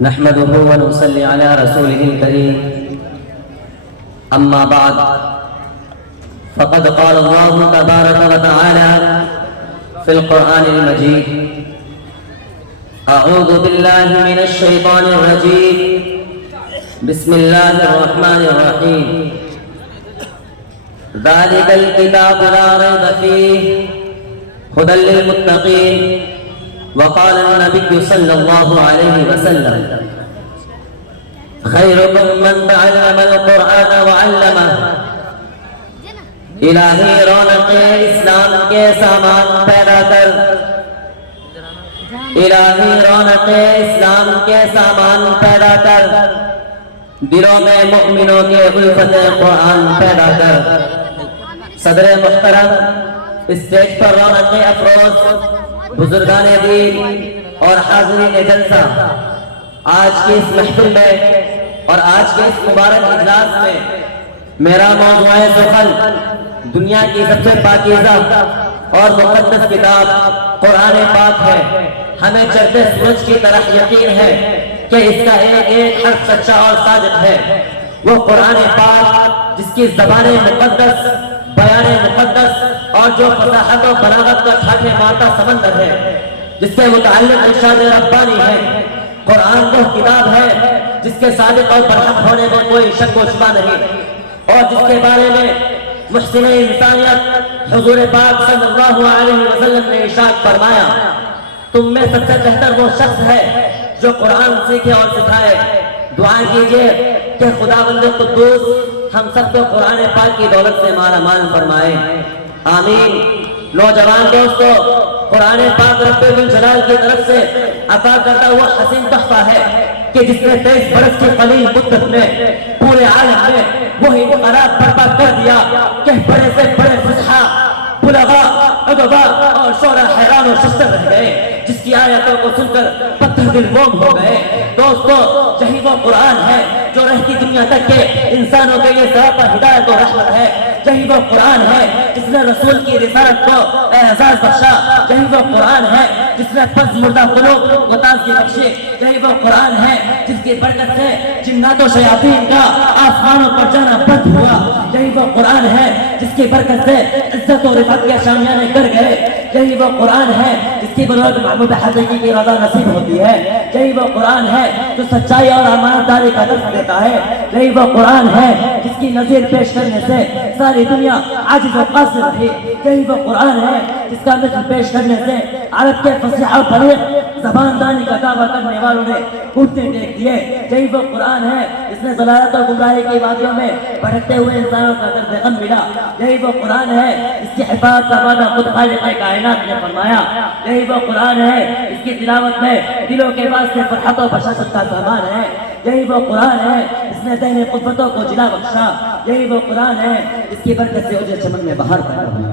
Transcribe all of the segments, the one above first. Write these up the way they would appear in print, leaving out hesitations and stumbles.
نحمده ونصلي على رسوله الكريم أما بعد فقد قال الله تبارك وتعالى في القرآن المجيد أعوذ بالله من الشيطان الرجيم بسم الله الرحمن الرحيم ذلك الكتاب لا ريب فيه هدى للمتقين وقال النبي صلى الله عليه وسلم خيركم من تعلم القرآن وعلمه الہی رونق اسلام کے سامان پیدا کر الہی رونق اسلام کے سامان پیدا کر دلوں میں مؤمنوں کے الفت قرآن پیدا کر صدر محترم اسٹیج پر رونق افروز بزرگان دین اور حاضرین جلسہ آج کی اس محفل میں اور آج کے اس مبارک اجلاس میں میرا موضوع سخن دنیا کی سب سے پاکیزہ اور مقدس کتاب قرآن پاک ہے۔ ہمیں چڑھتے سورج کی طرح یقین ہے کہ اس کا ایک ایک حرف سچا اور صادق ہے۔ وہ قرآن پاک جس کی زبان مقدس، بیان مقدس اور جو فصاحت و بلاغت کا ٹھاٹھے مارتا سمندر ہے، جس سے متعلق ارشاد ربانی ہے۔ قرآن وہ کتاب ہے جس کے صادق اور برحق ہونے میں کوئی شک و شبہ نہیں، اور جس کے بارے میں محسن انسانیت حضور پاک صلی اللہ علیہ وسلم نے ارشاد فرمایا، تم میں سب سے بہتر وہ شخص ہے جو قرآن سیکھے اور سکھائے۔ دعا کیجئے کہ خداوند قدوس ہم سب کو قرآن پاک کی دولت سے مالا مال فرمائے، آمین۔ نوجوان دوستو، قرآن پاک رب الجلال کی طرف سے عطا کردہ وہ حسین تحفہ ہے کہ جس نے 23 برس کی قلیل مدت میں پورے عالم میں وہی انقلاب برپا کر دیا کہ بڑے سے بڑے فصحاء، بلغاء، ادباء اور شعراء حیران و ششدر رہ گئے، جس کی آیتوں کو سن کر پتھر دل موم ہو گئے۔ دوستو، یہی وہ قرآن ہے جو رہتی دنیا تک کے انسانوں کے لیے سراپا ہدایت و رحمت ہے۔ یہی وہ قرآن ہے جس نے رسول کی رسالت کو اعزاز بخشا۔ یہی وہ قرآن ہے جس نے پس مردہ قلوب کو تازگی بخشی۔ یہی وہ قرآن ہے جس کی برکت سے جنات و شیاطین کا آسمانوں پر جانا بند ہوا۔ یہی وہ قرآن ہے جس کی برکت سے عزت و رفعت کے شامیانے کر گئے۔ یہی وہ قرآن ہے جس کی بدولت محمود حقیقی کی رضا نصیب ہوتی ہے۔ یہی وہ قرآن ہے جو سچائی اور امانتداری کا درس دیتا ہے۔ یہی وہ قرآن ہے جس کی نظیر پیش کرنے سے ساری دنیا عاجز و قاصر رہی۔ یہی وہ قرآن ہے جس کا مثل پیش کرنے سے عرب کے فصیح اور بلیغ زبان دانی کا دعویٰ کرنے والوں نے گھٹنے ٹیک دیے۔ یہی وہ قرآن ہے جس نے ضلالت اور گمراہی کی وادیوں میں بھٹکتے ہوئے انسانوں کا درد غم ملا۔ یہی وہ قرآن ہے جس کی حفاظت کا وعدہ خود خالق کائنات نے فرمایا۔ یہی وہ قرآن ہے جس کی تلاوت میں دلوں کے واسطے فرحت و بشاشت کا سامان ہے۔ یہی وہ قرآن ہے جس نے ذہنی قوتوں کو جلا بخشا۔ یہی وہ قرآن ہے جس کی برکت سے اجڑے چمن میں بہار پیدا ہوئی۔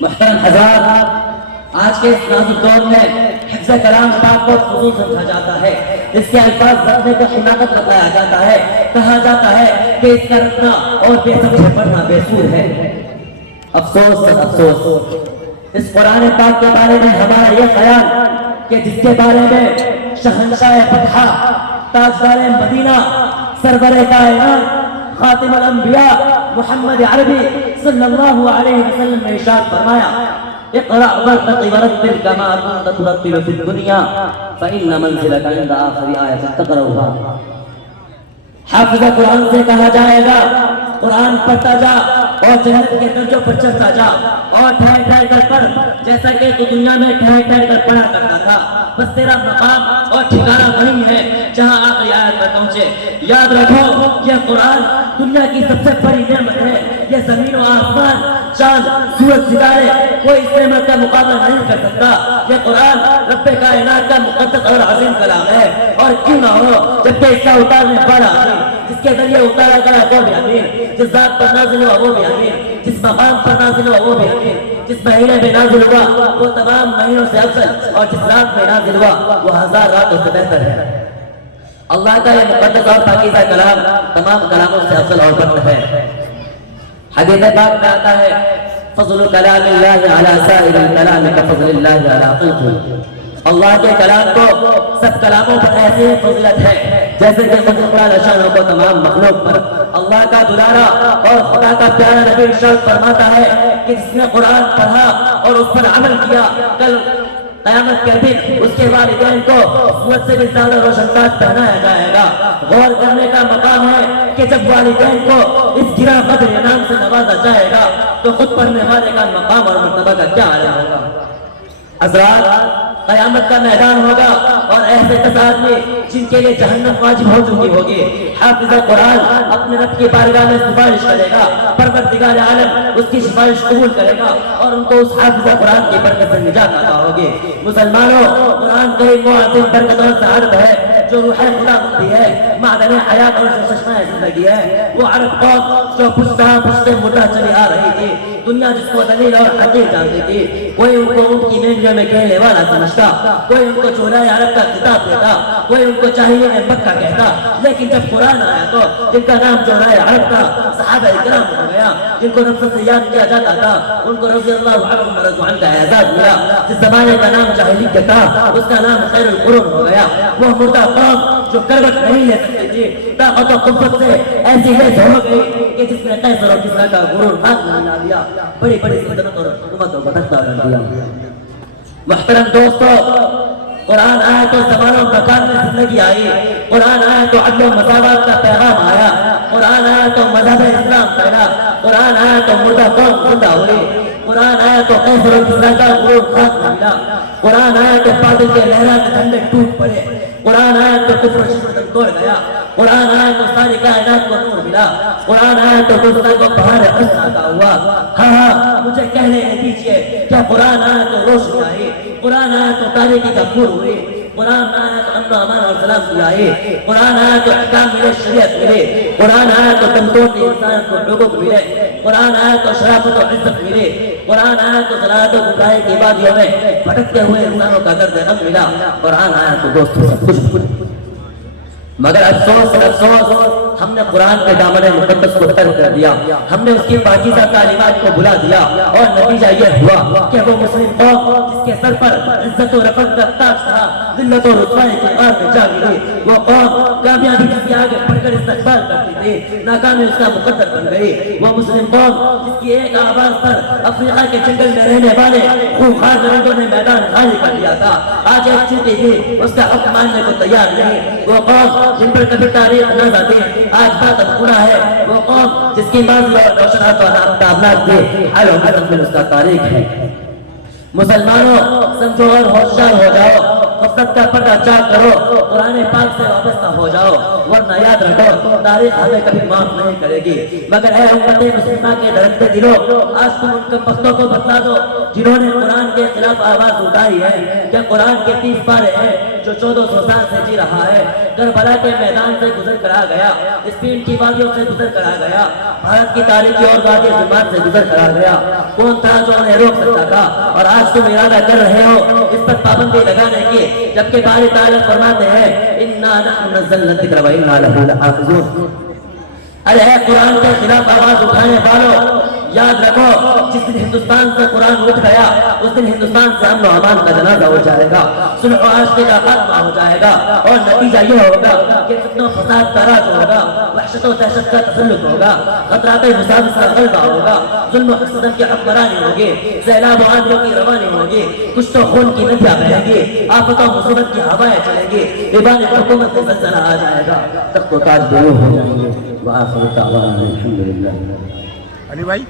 محترم حضرات، آج کے اس نازک دور میں حفظ کلام پاک کو فضول سمجھا جاتا ہے، اس کے الفاظ رکھنے کو حماقت بتایا جاتا ہے، کہا جاتا ہے کہ اس کا رکھنا اور بے سمجھے پڑھنا بے سور ہے۔ افسوس افسوس، اس قرآن پاک کے بارے میں ہمارا یہ خیال کہ جس کے بارے میں شہنشاہ فتح، تاجدار مدینہ، سرور کائنات، خاتم الانبیاء محمد عربی صلی اللہ علیہ وسلم نے ارشاد فرمایا، اقرأ وارتقي ورتل كما كنت ترتل في الدنيا فإن منزلك عند آخر آية تقرأها۔ حافظ قرآن سے کہا جائے گا قرآن پڑھتا جا اور جنت کے درجوں پر چڑھتا جا، اور ٹھہر ٹھہر کر پڑھ جیسا کہ تو دنیا میں ٹھہر ٹھہر کر پڑھا کرتا تھا۔ بس تیرا مقام اور ٹھکانہ وہی ہے جہاں آخری آیت پر پہنچے۔ یاد رکھو، یہ قرآن دنیا کی سب سے بڑی نعمت ہے۔ یہ زمین و آسمان، چاند، سورج، ستارے کوئی اس نعمت کا مقابلہ نہیں کر سکتا۔ یہ قرآن رب کائنات کا مقدس اور عظیم کلام ہے، اور کیوں نہ ہو جبکہ اس کا اتارنے والا امین، جس کے ذریعے اتارا گیا وہ بھی امین، جس ذات پر نازل ہوا وہ بھی امین، جس مقام پر نازل ہوا وہ بھی امین، جس مہینے میں نازل ہوا وہ تمام مہینوں سے افضل، اور جس رات میں نازل ہوا وہ 1000 راتوں سے بہتر ہے۔ اللہ کا یہ مقدس اور پاکیزہ کلام تمام کلاموں سے افضل اور بہتر ہے۔ حدیث پاک میں آتا ہے فضل کلام اللہ علی سائر الکلام کفضل اللہ علی خلقہ، اللہ کے کلام کو سب کلاموں پر ایسی فضیلت ہے جیسے کہ خود تعالی شانہ کو تمام مخلوق پر اللہ کا دلارا اور خدا کا پیارا نبی ارشاد فرماتا ہے کہ جس نے قرآن پڑھا اور اس پر عمل کیا کل قیامت کے دن اس کے والدین کو سورج سے بھی زیادہ روشن تاج پہنایا جائے گا۔ غور کرنے کا مقام ہے کہ جب والدین کو اس گراں قدر انعام سے نوازا جائے گا تو خود پڑھنے والے کا مقام اور مرتبہ کا کیا عالم ہوگا۔ حضرات قیامت کا میدان ہوگا اور ایسے آدمی جن کے لیے جہنم واجب ہو چکی ہوگی، حافظ قرآن اپنے رب کی بارگاہ میں سفارش کرے گا، پروردگار عالم اس کی سفارش قبول کرے گا اور ان کو اس حافظ قرآن کی برکت سے نجات عطا ہوگی۔ مسلمانوں، قرآن کریم وہ عظیم برکت اور سعادت ہے جو روح خدا ہوتی ہے، معدن حیات اور جو چشمہ زندگی ہے۔ وہ عرب قوم جو پشتے مردہ چلی آ رہی تھی، دنیا جس کو دلیل اور حقیق جانتی تھی، کوئی ان کو ان کی مینجوں میں کہنے والا سمجھتا، کوئی ان کو چولہے عرب کا خطاب دیتا، کوئی ان کو چاہیے مکہ کہتا، لیکن جب قرآن آیا تو جن کا نام چولہے عرب تھا صحابہ کرام ہو گیا، جن کو نفس سے یاد کیا جاتا تھا ان کو رضی اللہ عنہم ورضوا عنہ کا اعزاز ملا۔ جس زمانے کا نام جاہلیت تھا اس کا نام خیر القرون ہو گیا۔ وہ مردہ قوم جو کروٹ نہیں لے سکتی تھی طاقت و قوت سے ایسی حیث ہو گئی کہ جس نے قیصر اور کسریٰ کا غرور ہاتھ میں ملا دیا، بڑی بڑی سلطنت اور حکومتوں کو تختہ کر دیا۔ محترم دوستو، قرآن آیا تو زمان و مکان میں زندگی آئی، قرآن آیا تو عدل و مساوات کا پیغام آیا، قرآن آیا تو مذہب اسلام پھیلا، قرآن آیا تو مردہ قوم زندہ ہوئی، قرآن آیا تو قیصر و کسریٰ کا غرور خاتمہ ملا، قرآن آیا تو باطل کے لہرانے جھنڈے ٹوٹ پڑے، قرآن آیا تو کفر و شرک توڑ گیا، قرآن آیا تو ساری کائنات کو نور ملا، قرآن آیا تو دوستان کو پہاڑ حسن عطا ہوا۔ ہاں مجھے کہنے دیجئے کیا قرآن آیا تو روشنی آئی، قرآن آیا تو تاریکی کا دور ہوئی، قرآن آیا تو امن و امان اور سلامتی آئی، قرآن آیا تو احکام ملے، شریعت ملے، قرآن آیا تو کمزور انسان کو حقوق ملے، قرآن آیا تو شرافت و عزت ملے، قرآن آیا تو ضلالت و گمراہی کی وادیوں میں بھٹکتے ہوئے انسانوں کا درد غم ملا، قرآن آیا تو دوستوں سب کچھ ملا۔ مگر افسوس ہم نے قرآن کے دامن مقدس کو ترک کر دیا، ہم نے اس کی پاکیزہ تعلیمات کو بھلا دیا اور نتیجہ یہ ہوا کہ وہ مسلم قوم جس کے سر پر عزت و رفعت کا تاج تھا ذلت و رسوائی کے غار میں جا گری، وہ قوم کامیابی جس کے آگے بڑھ کر استقبال کرتی تھی ناکامی اس کا مقدر بن گئی، وہ مسلم قوم جس کی ایک آواز پر افریقہ کے جنگل میں رہنے والے خونخوار درندوں نے میدان خالی کر دیا تھا، آج ایک چوٹی بھی اس کا حکم ماننے کو تیار نہیں، وہ قوم جن پر کبھی تاریخ نہ جاتی آج بات ادھورا ہے، وہ قوم جس کی ماضی اور روشنات اور تابلات کی حال و قدم میں اس کا تاریخ ہے۔ مسلمانوں سمجھو اور ہوشیار ہو جاؤ، غفلت کا پردہ چاک کرو، قرآن پاک سے وابستہ ہو جاؤ، ورنہ یاد رکھو تاریخ ہمیں کبھی معاف نہیں کرے گی۔ مگر اے امت مسلمہ کے دھڑکتے دلوں، آج تم ان کے پختوں کو بتلا دو جنہوں نے قرآن کے خلاف آواز اٹھائی ہے کہ قرآن کے 30 پارے ہیں جو 1400 سال سے جی رہا ہے، کربلا کے میدان سے گزر کر آ گیا، اسپین کی وادیوں سے گزر کر آ گیا، بھارت کی تاریخی اور وادی زمان سے گزر کر آ گیا، کون تھا جو انہیں روک سکتا تھا؟ اور آج تم ارادہ کر رہے ہو اس پر پابندی لگانے کی، جبکہ باری تعالیٰ فرماتے ہیں اِنَّا نَحْنُ نَزَّلْنَا الذِّكْرَ وَإِنَّا لَهُ لَحَافِظُونَ۔ ارے قرآن کے خلاف آواز اٹھانے والوں، یاد رکھو جس دن ہندوستان سے قرآن اٹھ گیا اس دن ہندوستان سے امن و امان کا جنازہ ہو جائے گا، صلح و عاشقی کا خاتمہ ہو جائے گا، اور نتیجہ یہ ہوگا کہ فتنہ و فساد کا راج ہوگا، وحشت و دہشت کا تسلط ہوگا، خطرات مساوات کا غلبہ ہوگا، ظلم و حسد کی حکمرانی ہوگی، سیلاب و آندھیوں کی روانی ہوگی، کشت و خون کی ندیاں بہیں گی، آفت و مصیبت کی ہوائیں چلیں گی، ایوان حکومت میں زلزلہ آ جائے گا، تخت و تاج بے روح ہو جائیں گے۔ وآخر دعوانا الحمدللہ۔ علی بھائی